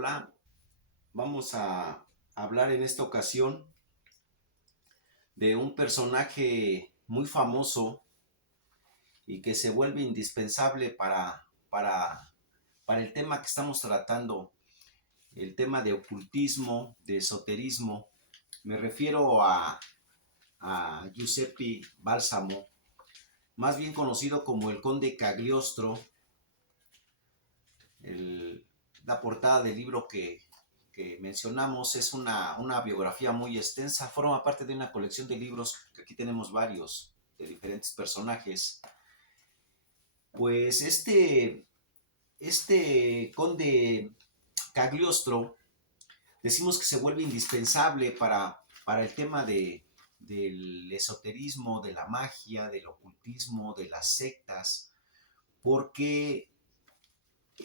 Hola, vamos a hablar en esta ocasión de un personaje muy famoso y que se vuelve indispensable para el tema que estamos tratando, el tema de ocultismo, de esoterismo. Me refiero a Giuseppe Balsamo, más bien conocido como el Conde Cagliostro. El- la portada del libro que mencionamos es una biografía muy extensa, forma parte de una colección de libros, que aquí tenemos varios, de diferentes personajes. Pues este conde Cagliostro, decimos que se vuelve indispensable para el tema del esoterismo, de la magia, del ocultismo, de las sectas, porque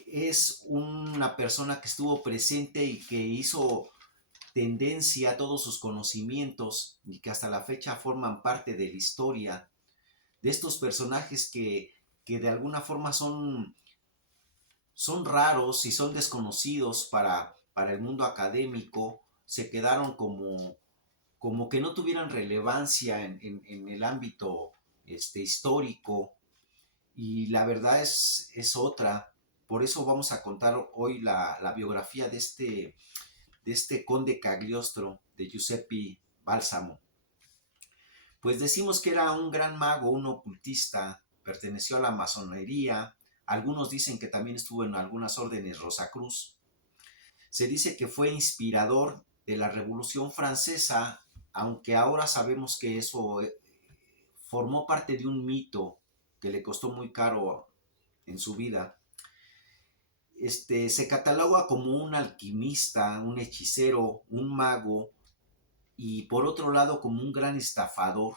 es una persona que estuvo presente y que hizo tendencia a todos sus conocimientos y que hasta la fecha forman parte de la historia de estos personajes que de alguna forma son raros y son desconocidos para el mundo académico, se quedaron como que no tuvieran relevancia en el ámbito histórico, y la verdad es otra. Por eso vamos a contar hoy la biografía de este conde Cagliostro, de Giuseppe Balsamo. Pues decimos que era un gran mago, un ocultista, perteneció a la masonería, algunos dicen que también estuvo en algunas órdenes Rosacruz. Se dice que fue inspirador de la Revolución Francesa, aunque ahora sabemos que eso formó parte de un mito que le costó muy caro en su vida. Se cataloga como un alquimista, un hechicero, un mago, y por otro lado como un gran estafador,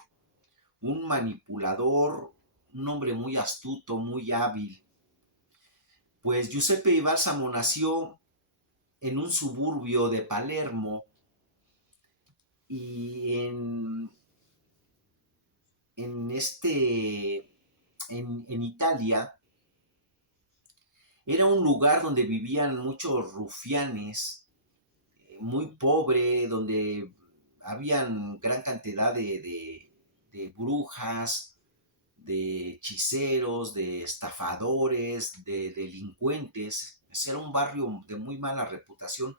un manipulador, un hombre muy astuto, muy hábil. Pues Giuseppe Balsamo nació en un suburbio de Palermo, y en, este, en Italia era un lugar donde vivían muchos rufianes, muy pobre, donde habían gran cantidad de brujas, de hechiceros, de estafadores, de delincuentes. Ese era un barrio de muy mala reputación,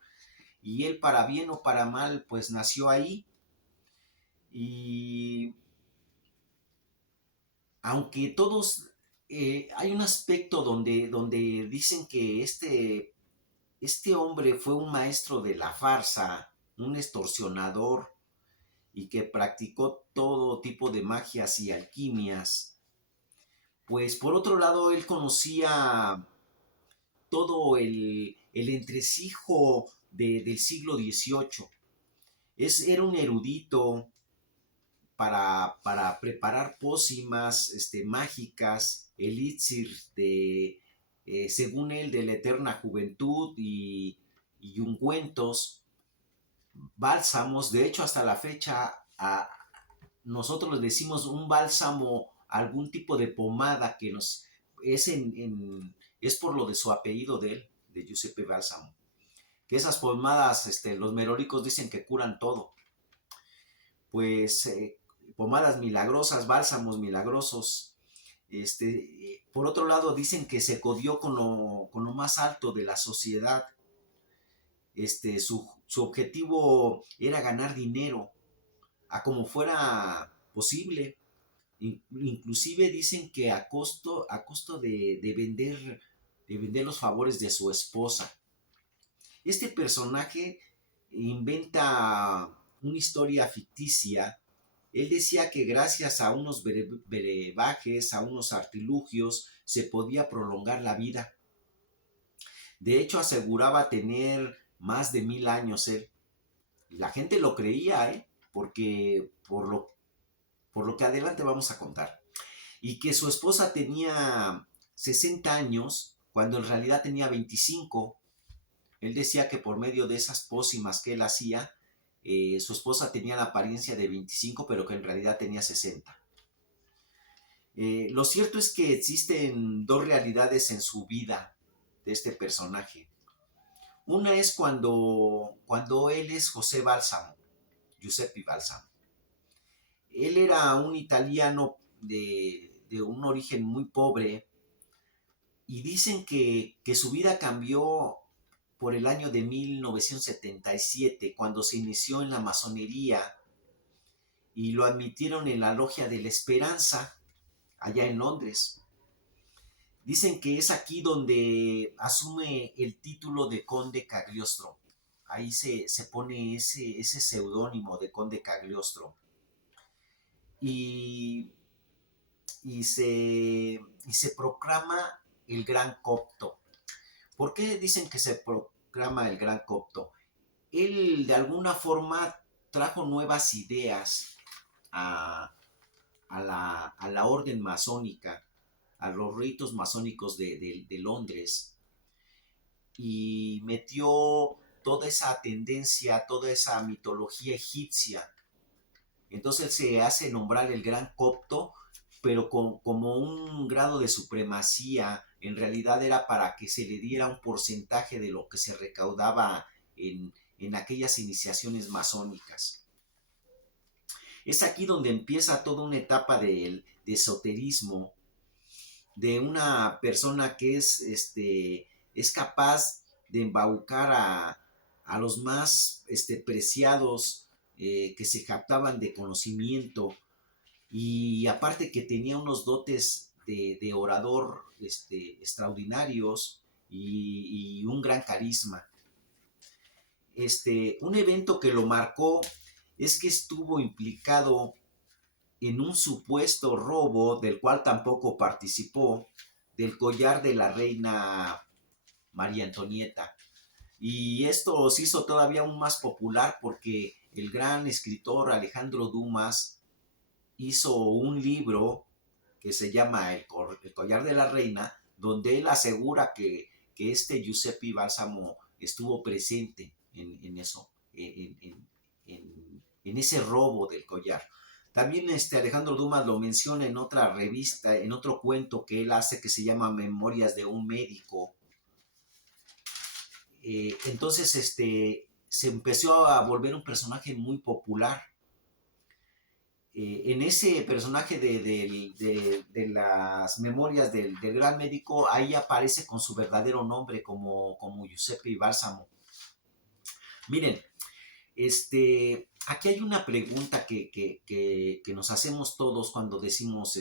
y él, para bien o para mal, pues nació ahí. Y aunque todos, hay un aspecto donde dicen que este hombre fue un maestro de la farsa, un extorsionador, y que practicó todo tipo de magias y alquimias. Pues por otro lado, él conocía todo el entresijo del siglo XVIII. Era un erudito para preparar pócimas mágicas, elixir según él, de la eterna juventud, y ungüentos, bálsamos. De hecho, hasta la fecha, nosotros le decimos un bálsamo, algún tipo de pomada que es, es por lo de su apellido de él, de Giuseppe Bálsamo. Que esas pomadas, los merolicos dicen que curan todo. Pues pomadas milagrosas, bálsamos milagrosos. Por otro lado, dicen que se codió con lo más alto de la sociedad. Su objetivo era ganar dinero a como fuera posible. Inclusive dicen que a costo de vender los favores de su esposa. Este personaje inventa una historia ficticia. Él decía que gracias a unos brebajes, a unos artilugios, se podía prolongar la vida. De hecho, aseguraba tener más de 1000 años él. La gente lo creía, porque por lo que adelante vamos a contar. Y que su esposa tenía 60 años cuando en realidad tenía 25. Él decía que por medio de esas pócimas que él hacía, su esposa tenía la apariencia de 25, pero que en realidad tenía 60. Lo cierto es que existen dos realidades en su vida de este personaje. Una es cuando él es José Bálsamo, Giuseppe Bálsamo. Él era un italiano de un origen muy pobre y dicen que su vida cambió por el año de 1977, cuando se inició en la masonería y lo admitieron en la Logia de la Esperanza, allá en Londres. Dicen que es aquí donde asume el título de Conde Cagliostro. Ahí se pone ese seudónimo de Conde Cagliostro. Y, y se proclama el Gran Copto. ¿Por qué dicen que se proclama el Gran Copto? Él de alguna forma trajo nuevas ideas a, a la orden masónica, a los ritos masónicos de Londres, y metió toda esa tendencia, toda esa mitología egipcia. Entonces se hace nombrar el Gran Copto, pero como un grado de supremacía. En realidad era para que se le diera un porcentaje de lo que se recaudaba en aquellas iniciaciones masónicas. Es aquí donde empieza toda una etapa de esoterismo, de una persona que es capaz de embaucar a los más preciados, que se captaban de conocimiento, y aparte que tenía unos dotes de orador extraordinarios, y un gran carisma. Un evento que lo marcó es que estuvo implicado en un supuesto robo, del cual tampoco participó, del collar de la reina María Antonieta. Y esto se hizo todavía aún más popular porque el gran escritor Alejandro Dumas hizo un libro que se llama El collar de la reina, donde él asegura que Giuseppe Bálsamo estuvo presente en eso, en ese robo del collar. También Alejandro Dumas lo menciona en otra revista, en otro cuento que él hace, que se llama Memorias de un médico. Entonces se empezó a volver un personaje muy popular. En ese personaje de las memorias del gran médico, ahí aparece con su verdadero nombre como Giuseppe Bálsamo. Miren, aquí hay una pregunta que nos hacemos todos cuando decimos,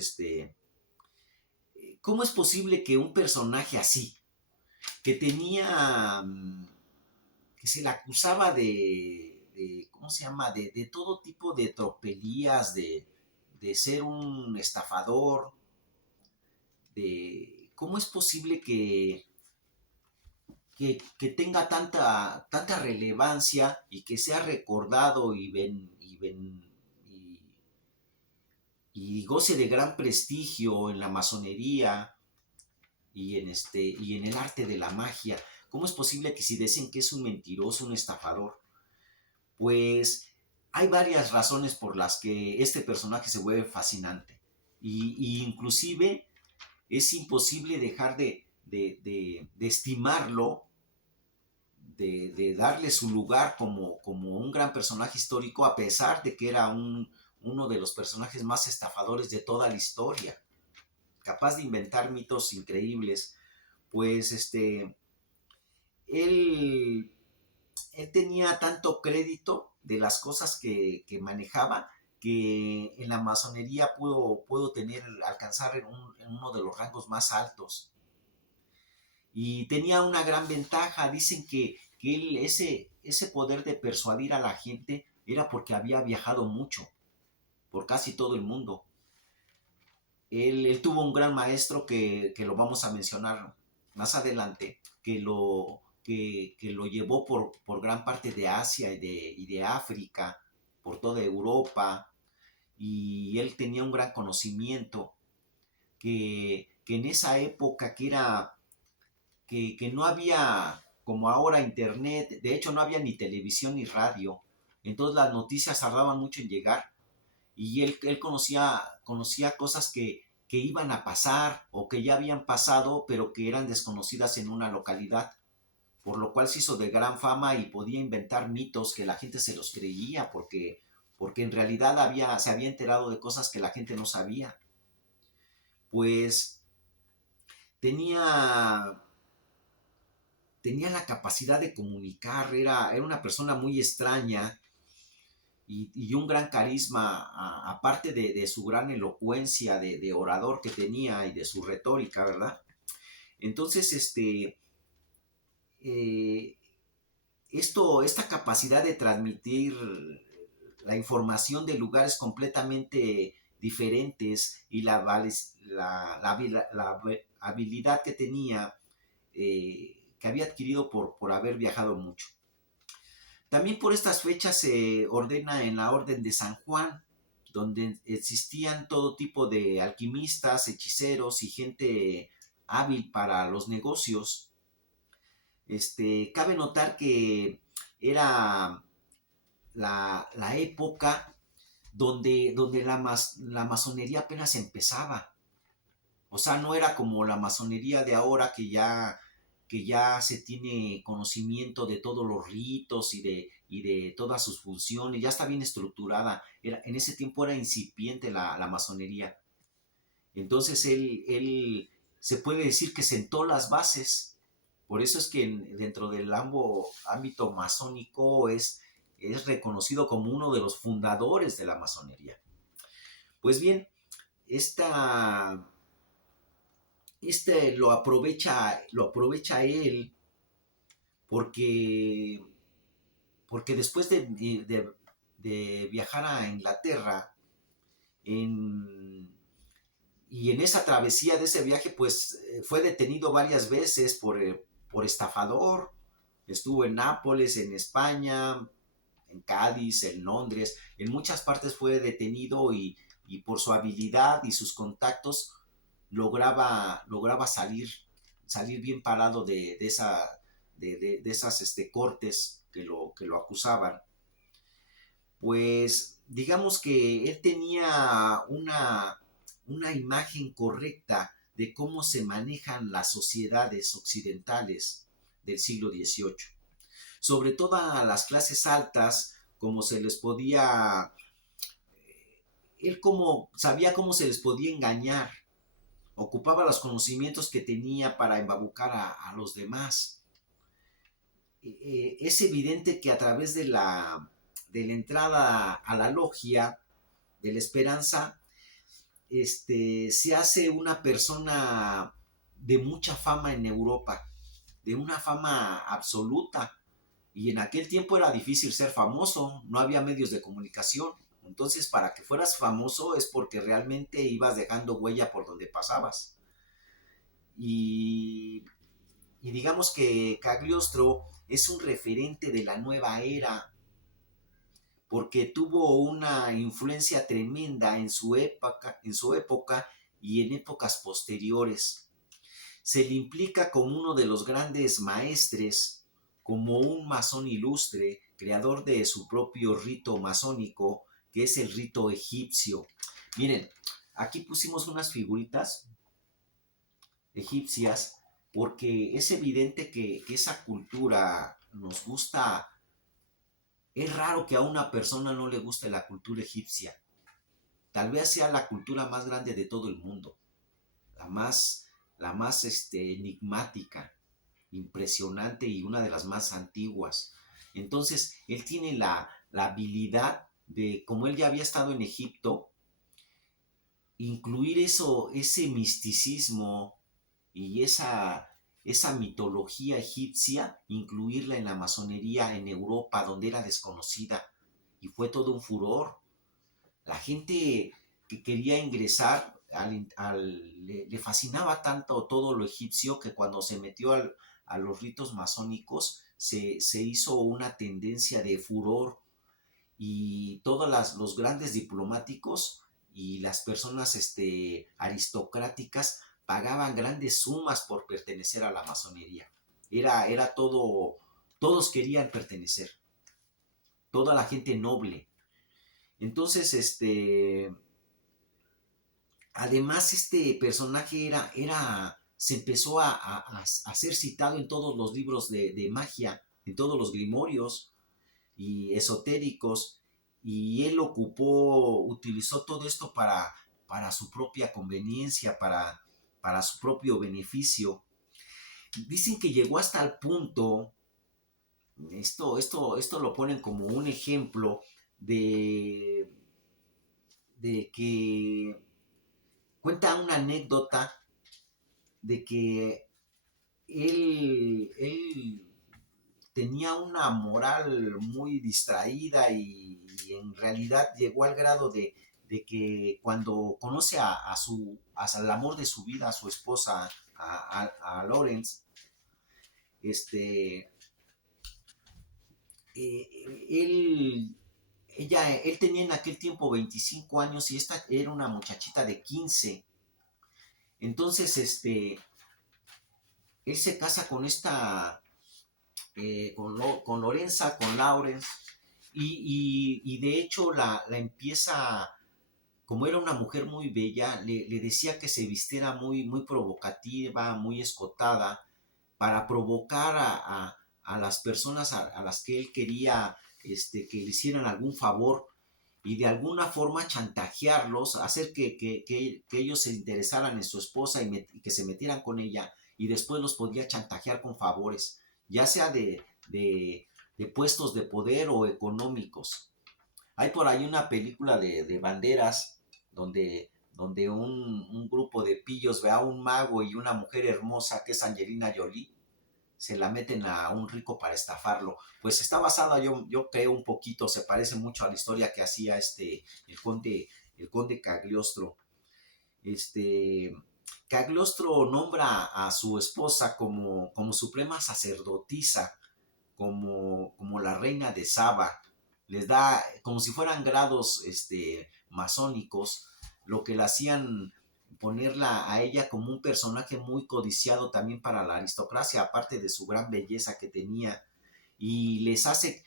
¿cómo es posible que un personaje así, que tenía, que se le acusaba ¿cómo se llama?, de todo tipo de tropelías, de ser un estafador, ¿cómo es posible que tenga tanta relevancia y que sea recordado y goce de gran prestigio en la masonería y en el arte de la magia? ¿Cómo es posible que si dicen que es un mentiroso, un estafador? Pues hay varias razones por las que este personaje se vuelve fascinante. Y inclusive es imposible dejar de estimarlo, de darle su lugar como un gran personaje histórico, a pesar de que era uno de los personajes más estafadores de toda la historia, capaz de inventar mitos increíbles. Pues él, él tenía tanto crédito de las cosas que manejaba, que en la masonería pudo alcanzar en uno de los rangos más altos. Y tenía una gran ventaja. Dicen que él, ese poder de persuadir a la gente era porque había viajado mucho por casi todo el mundo. Él tuvo un gran maestro que lo vamos a mencionar más adelante, que lo llevó por gran parte de Asia y de África, por toda Europa, y él tenía un gran conocimiento que en esa época que no había como ahora internet, de hecho no había ni televisión ni radio, entonces las noticias tardaban mucho en llegar, y él conocía cosas que iban a pasar o que ya habían pasado, pero que eran desconocidas en una localidad. por lo cual se hizo de gran fama y podía inventar mitos que la gente se los creía, porque en realidad se había enterado de cosas que la gente no sabía. Pues tenía, tenía la capacidad de comunicar, era una persona muy extraña y un gran carisma, aparte de su gran elocuencia de orador que tenía y de su retórica, ¿verdad? Entonces, eh, esta capacidad de transmitir la información de lugares completamente diferentes y la habilidad que tenía, que había adquirido por haber viajado mucho. También por estas fechas se ordena en la Orden de San Juan, donde existían todo tipo de alquimistas, hechiceros y gente hábil para los negocios. Cabe notar que era la época donde la masonería apenas empezaba. O sea, no era como la masonería de ahora que ya se tiene conocimiento de todos los ritos y de todas sus funciones, ya está bien estructurada. En ese tiempo era incipiente la masonería. Entonces él se puede decir que sentó las bases. Por eso es que dentro del ámbito masónico es reconocido como uno de los fundadores de la masonería. Pues bien, esta, lo aprovecha él porque, porque después de viajar a Inglaterra, en, y en esa travesía de ese viaje, pues fue detenido varias veces por estafador. Estuvo en Nápoles, en España, en Cádiz, en Londres, en muchas partes fue detenido y por su habilidad y sus contactos lograba salir bien parado de esas cortes que lo acusaban. Pues digamos que él tenía una imagen correcta de cómo se manejan las sociedades occidentales del siglo XVIII. Sobre todo a las clases altas, como se les podía, él como sabía cómo se les podía engañar, ocupaba los conocimientos que tenía para embabucar a los demás. Es evidente que a través de la entrada a la logia de la esperanza, se hace una persona de mucha fama en Europa, de una fama absoluta. Y en aquel tiempo era difícil ser famoso, no había medios de comunicación. Entonces, para que fueras famoso es porque realmente ibas dejando huella por donde pasabas. Y, y digamos que Cagliostro es un referente de la nueva era porque tuvo una influencia tremenda en su época y en épocas posteriores. Se le implica como uno de los grandes maestres, como un masón ilustre, creador de su propio rito masónico, que es el rito egipcio. Miren, aquí pusimos unas figuritas egipcias porque es evidente que esa cultura nos gusta. Es raro que a una persona no le guste la cultura egipcia. Tal vez sea la cultura más grande de todo el mundo, la más enigmática, impresionante y una de las más antiguas. Entonces, él tiene la habilidad de, como él ya había estado en Egipto, incluir ese misticismo y esa mitología egipcia, incluirla en la masonería en Europa, donde era desconocida, y fue todo un furor. La gente que quería ingresar le fascinaba tanto todo lo egipcio que cuando se metió a los ritos masónicos se hizo una tendencia de furor y todos los grandes diplomáticos y las personas aristocráticas pagaban grandes sumas por pertenecer a la masonería. Era todo, todos querían pertenecer, toda la gente noble. Entonces, además este personaje era se empezó a ser citado en todos los libros de magia, en todos los grimorios y esotéricos, y él utilizó todo esto para su propia conveniencia, para su propio beneficio. Dicen que llegó hasta el punto, esto lo ponen como un ejemplo de, de que cuenta una anécdota de que él tenía una moral muy distraída y en realidad llegó al grado de que cuando conoce al amor de su vida, a su esposa, a Lawrence, este, él, él tenía en aquel tiempo 25 años y esta era una muchachita de 15. Entonces, él se casa con con Lorenza, con Lawrence, y de hecho la empieza, como era una mujer muy bella, le decía que se vistiera muy provocativa, muy escotada, para provocar a las personas a las que él quería que le hicieran algún favor y de alguna forma chantajearlos, hacer que ellos se interesaran en su esposa y que se metieran con ella y después los podía chantajear con favores, ya sea de puestos de poder o económicos. Hay por ahí una película de banderas donde un grupo de pillos ve a un mago y una mujer hermosa que es Angelina Jolie, se la meten a un rico para estafarlo. Pues está basada, yo creo, un poquito, se parece mucho a la historia que hacía el conde Cagliostro. Este, Cagliostro nombra a su esposa como suprema sacerdotisa, como la reina de Saba. Les da como si fueran grados masónicos, lo que la hacían ponerla a ella como un personaje muy codiciado también para la aristocracia, aparte de su gran belleza que tenía, y les hace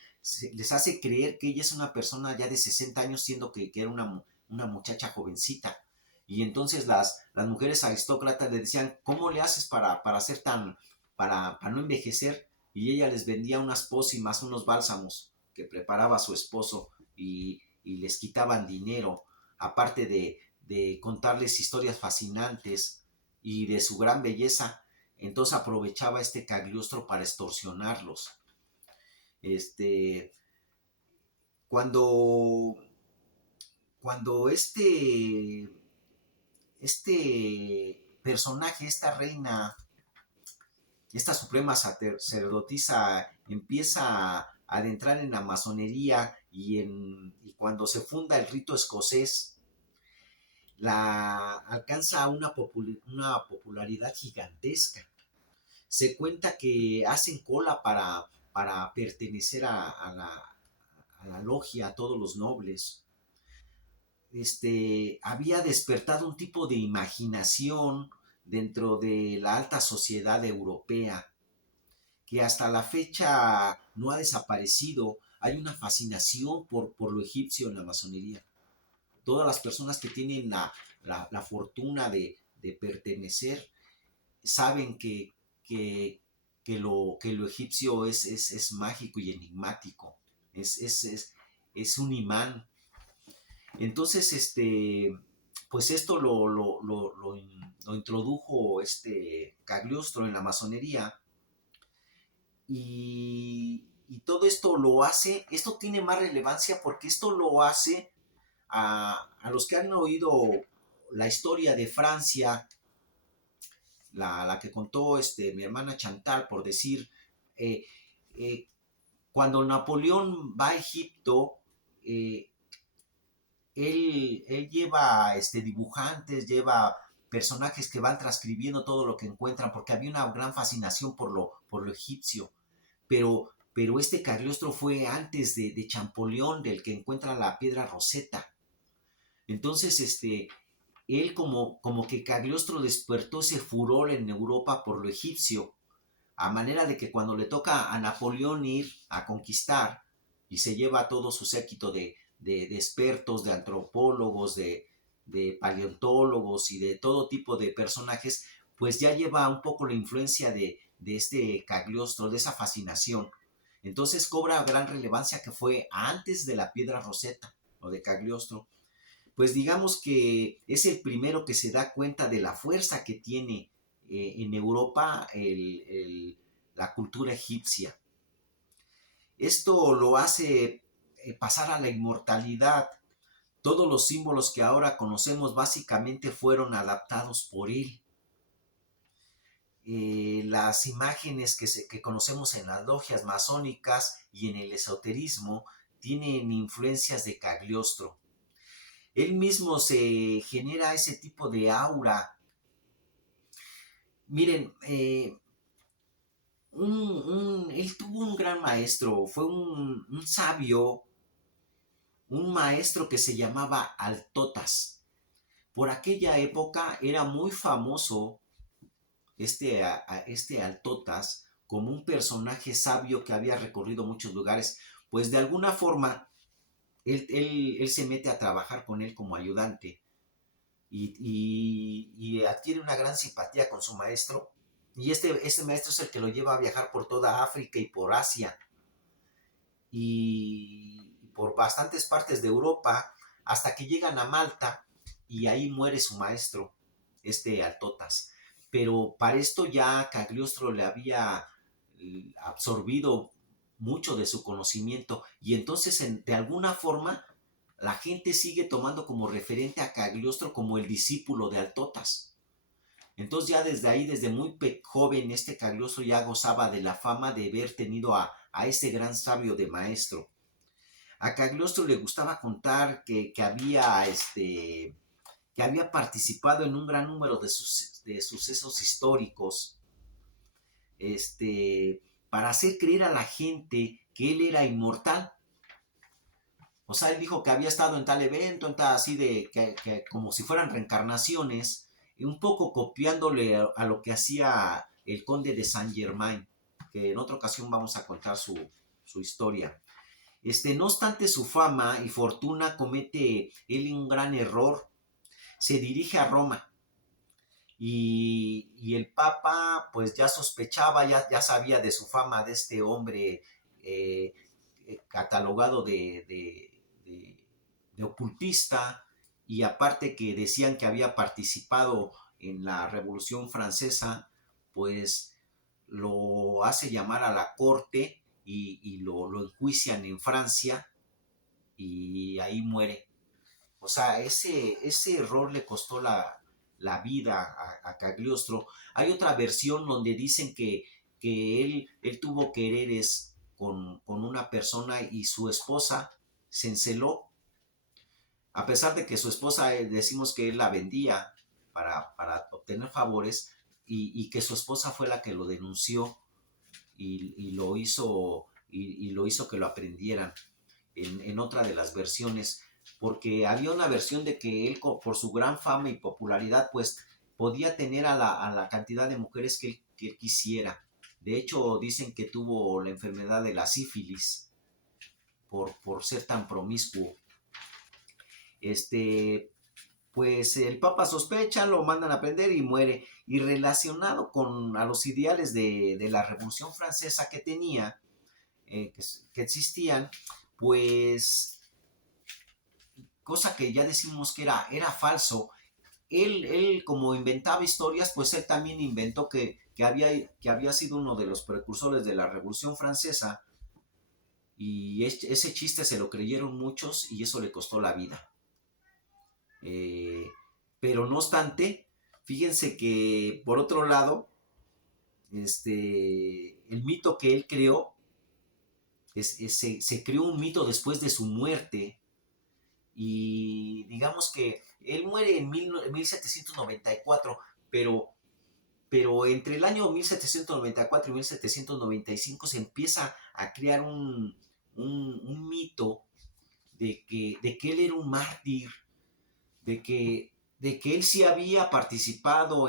creer que ella es una persona ya de 60 años, siendo que era una muchacha jovencita. Y entonces las mujeres aristócratas le decían, ¿cómo le haces para ser para no envejecer? Y ella les vendía unas pócimas, unos bálsamos que preparaba su esposo y les quitaban dinero, aparte de contarles historias fascinantes y de su gran belleza. Entonces aprovechaba Cagliostro para extorsionarlos. Este, cuando, cuando este personaje, esta reina, esta suprema sacerdotisa empieza a adentrar en la masonería y cuando se funda el rito escocés, alcanza una popularidad gigantesca. Se cuenta que hacen cola para pertenecer a la logia, a todos los nobles. Había despertado un tipo de imaginación dentro de la alta sociedad europea que hasta la fecha no ha desaparecido. Hay una fascinación por lo egipcio en la masonería. Todas las personas que tienen la fortuna de pertenecer saben que lo egipcio es mágico y enigmático. Es un imán. Entonces, pues esto lo introdujo Cagliostro en la masonería y todo esto lo hace, esto tiene más relevancia porque esto lo hace a los que han oído la historia de Francia, la que contó mi hermana Chantal, por decir, eh, eh, cuando Napoleón va a Egipto, eh, él lleva dibujantes, lleva personajes que van transcribiendo todo lo que encuentran, porque había una gran fascinación por lo egipcio. Pero Cagliostro fue antes de Champollion, del que encuentra la piedra Rosetta. Entonces, él como que Cagliostro despertó ese furor en Europa por lo egipcio, a manera de que cuando le toca a Napoleón ir a conquistar y se lleva a todo su séquito de expertos, de antropólogos, de paleontólogos y de todo tipo de personajes, pues ya lleva un poco la influencia de este Cagliostro, de esa fascinación. Entonces cobra gran relevancia que fue antes de la piedra Rosetta o de Cagliostro. Pues digamos que es el primero que se da cuenta de la fuerza que tiene en Europa la cultura egipcia. Esto lo hace pasar a la inmortalidad. Todos los símbolos que ahora conocemos básicamente fueron adaptados por él. Las imágenes que conocemos en las logias masónicas y en el esoterismo tienen influencias de Cagliostro. Él mismo se genera ese tipo de aura. Miren, él tuvo un gran maestro, fue un sabio, un maestro que se llamaba Altotas. Por aquella época era muy famoso este Altotas como un personaje sabio que había recorrido muchos lugares, pues de alguna forma él se mete a trabajar con él como ayudante y adquiere una gran simpatía con su maestro. Y este maestro es el que lo lleva a viajar por toda África y por Asia y por bastantes partes de Europa hasta que llegan a Malta y ahí muere su maestro, Altotas. Pero para esto ya Cagliostro le había absorbido mucho de su conocimiento y entonces de alguna forma la gente sigue tomando como referente a Cagliostro como el discípulo de Altotas. Entonces ya desde ahí, desde muy joven, Cagliostro ya gozaba de la fama de haber tenido a ese gran sabio de maestro. A Cagliostro le gustaba contar que había participado en un gran número de sucesos históricos, para hacer creer a la gente que él era inmortal. O sea, él dijo que había estado en tal evento, en tal así que como si fueran reencarnaciones, y un poco copiándole a lo que hacía el conde de Saint Germain, que en otra ocasión vamos a contar su historia. No obstante su fama y fortuna, comete él un gran error. Se dirige a Roma y el Papa pues ya sospechaba, ya sabía de su fama de este hombre eh, catalogado de ocultista, y aparte que decían que había participado en la Revolución Francesa, pues lo hace llamar a la corte y lo enjuician en Francia y ahí muere. O sea, ese error le costó la vida a Cagliostro. Hay otra versión donde dicen que él tuvo quereres con una persona y su esposa se enceló, a pesar de que su esposa decimos que él la vendía para obtener favores y que su esposa fue la que lo denunció y lo hizo que lo aprendieran en otra de las versiones, porque había una versión de que él, por su gran fama y popularidad, pues podía tener a la cantidad de mujeres que él quisiera. De hecho, dicen que tuvo la enfermedad de la sífilis por ser tan promiscuo. Pues el Papa sospecha, lo mandan a prender y muere. Y relacionado a los ideales de la Revolución Francesa que tenía, que existían, pues cosa que ya decimos que era falso. Él, como inventaba historias, pues él también inventó que había sido uno de los precursores de la Revolución Francesa y ese chiste se lo creyeron muchos y eso le costó la vida. Pero no obstante, fíjense que por otro lado, el mito que él creó, se creó un mito después de su muerte y digamos que él muere en 1794, pero entre el año 1794 y 1795 se empieza a crear un mito de que él era un mártir, de que él sí había participado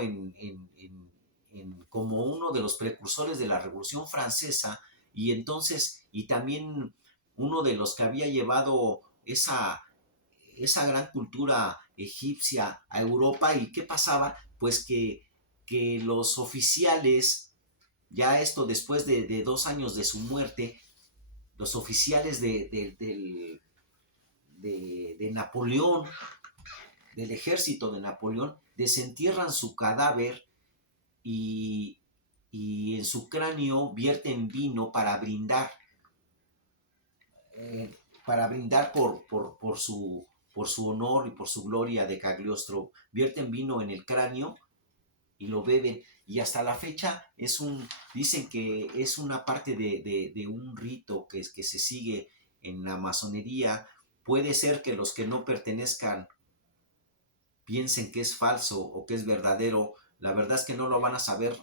como uno de los precursores de la Revolución Francesa y también uno de los que había llevado esa gran cultura egipcia a Europa. ¿Y qué pasaba? Pues que que los oficiales, ya esto después de 2 años de su muerte, los oficiales de Napoleón, del ejército de Napoleón, desentierran su cadáver y, y en su cráneo vierten vino para brindar por su honor y por su gloria de Cagliostro. Vierten vino en el cráneo y lo beben. Y hasta la fecha dicen que es una parte de un rito que se sigue en la masonería. Puede ser que los que no pertenezcan piensen que es falso o que es verdadero. La verdad es que no lo van a saber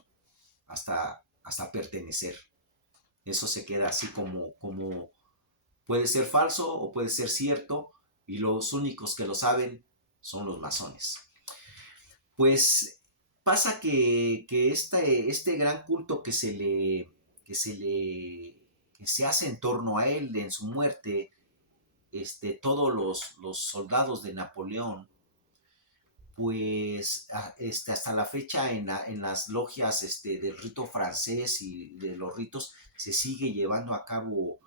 hasta pertenecer. Eso se queda así como puede ser falso o puede ser cierto, y los únicos que lo saben son los masones. Pues pasa que este gran culto que se hace en torno a él en su muerte, todos los soldados de Napoleón, pues hasta la fecha en las logias del rito francés y de los ritos se sigue llevando a cabo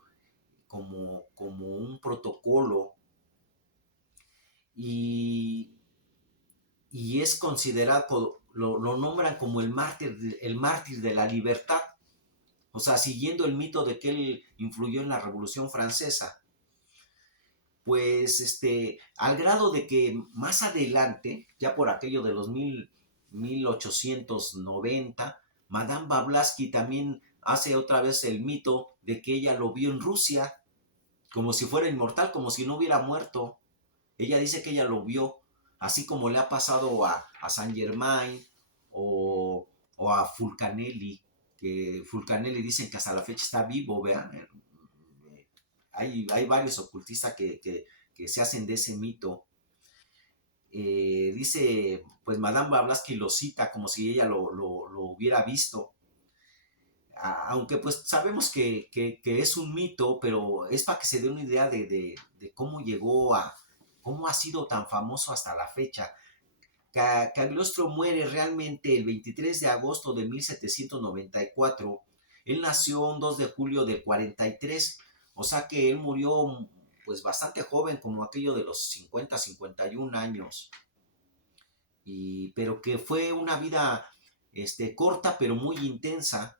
como un protocolo, y, y es considerado, lo nombran como el mártir de la libertad, o sea, siguiendo el mito de que él influyó en la Revolución Francesa. Pues al grado de que más adelante, ya por aquello de los 1890, Madame Blavatsky también hace otra vez el mito de que ella lo vio en Rusia, como si fuera inmortal, como si no hubiera muerto. Ella dice que ella lo vio, así como le ha pasado a Saint Germain o a Fulcanelli, que Fulcanelli dicen que hasta la fecha está vivo, vean. Hay varios ocultistas que se hacen de ese mito. Dice, pues Madame Blavatsky lo cita como si ella lo hubiera visto. Aunque pues sabemos que es un mito, pero es para que se dé una idea de cómo llegó cómo ha sido tan famoso hasta la fecha. Cagliostro muere realmente el 23 de agosto de 1794. Él nació un 2 de julio del 43, o sea que él murió pues bastante joven, como aquello de los 50, 51 años. Pero que fue una vida corta pero muy intensa.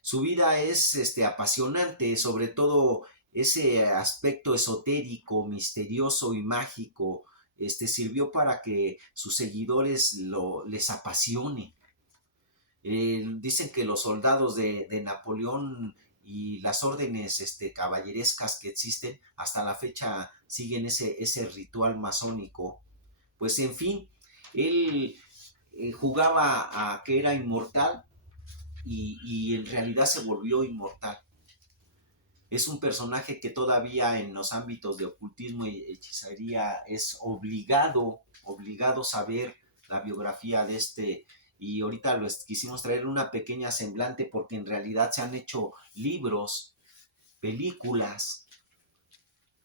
Su vida es apasionante, sobre todo ese aspecto esotérico, misterioso y mágico, sirvió para que sus seguidores les apasione. Dicen que los soldados de Napoleón y las órdenes caballerescas que existen hasta la fecha siguen ese ritual masónico. Pues en fin, él jugaba a que era inmortal y en realidad se volvió inmortal. Es un personaje que todavía en los ámbitos de ocultismo y hechicería es obligado saber la biografía de y ahorita quisimos traer una pequeña semblante porque en realidad se han hecho libros, películas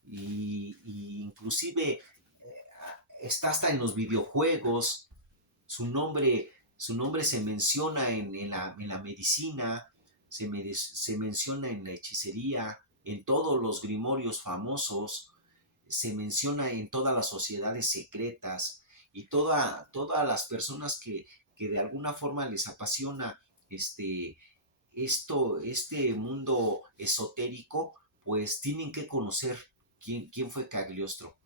y inclusive está hasta en los videojuegos. Su nombre se menciona en la medicina, se menciona en la hechicería, en todos los grimorios famosos, se menciona en todas las sociedades secretas y todas las personas que de alguna forma les apasiona este mundo esotérico, pues tienen que conocer quién fue Cagliostro.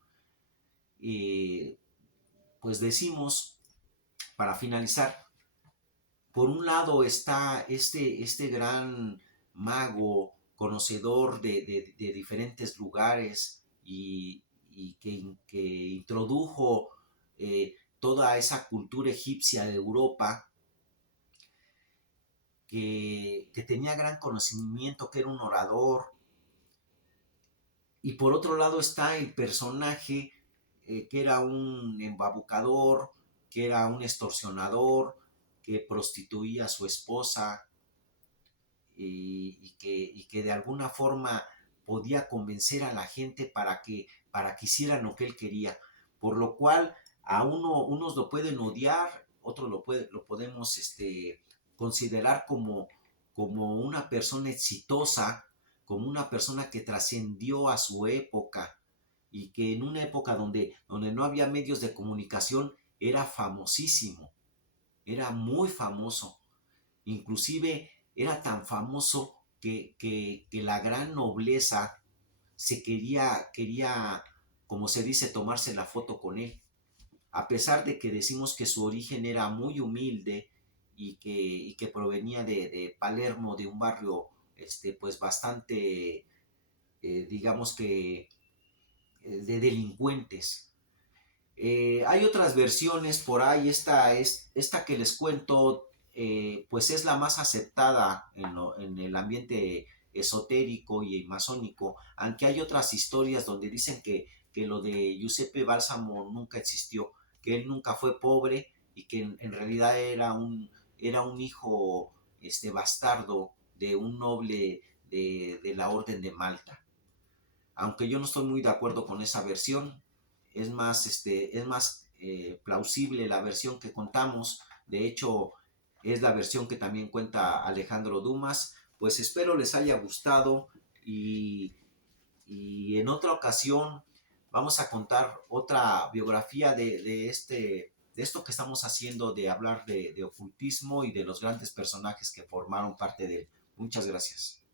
Pues decimos, para finalizar, por un lado está este gran mago, conocedor de diferentes lugares y que introdujo toda esa cultura egipcia de Europa, que tenía gran conocimiento, que era un orador. Y por otro lado está el personaje que era un embabucador, que era un extorsionador, que prostituía a su esposa y que de alguna forma podía convencer a la gente para que hicieran lo que él quería. Por lo cual unos lo pueden odiar, lo podemos considerar como una persona exitosa, como una persona que trascendió a su época y que en una época donde no había medios de comunicación era famosísimo, era muy famoso. Inclusive era tan famoso que la gran nobleza quería, como se dice, tomarse la foto con él. A pesar de que decimos que su origen era muy humilde y que provenía de Palermo, de un barrio pues bastante, digamos que, de delincuentes. Hay otras versiones por ahí, esta que les cuento, pues es la más aceptada en el ambiente esotérico y masónico, aunque hay otras historias donde dicen que lo de Giuseppe Bálsamo nunca existió, que él nunca fue pobre y que en realidad era un hijo bastardo de un noble de la Orden de Malta. Aunque yo no estoy muy de acuerdo con esa versión, es más plausible la versión que contamos. De hecho, es la versión que también cuenta Alejandro Dumas. Pues espero les haya gustado y en otra ocasión vamos a contar otra biografía de esto que estamos haciendo, de hablar de ocultismo y de los grandes personajes que formaron parte de él. Muchas gracias.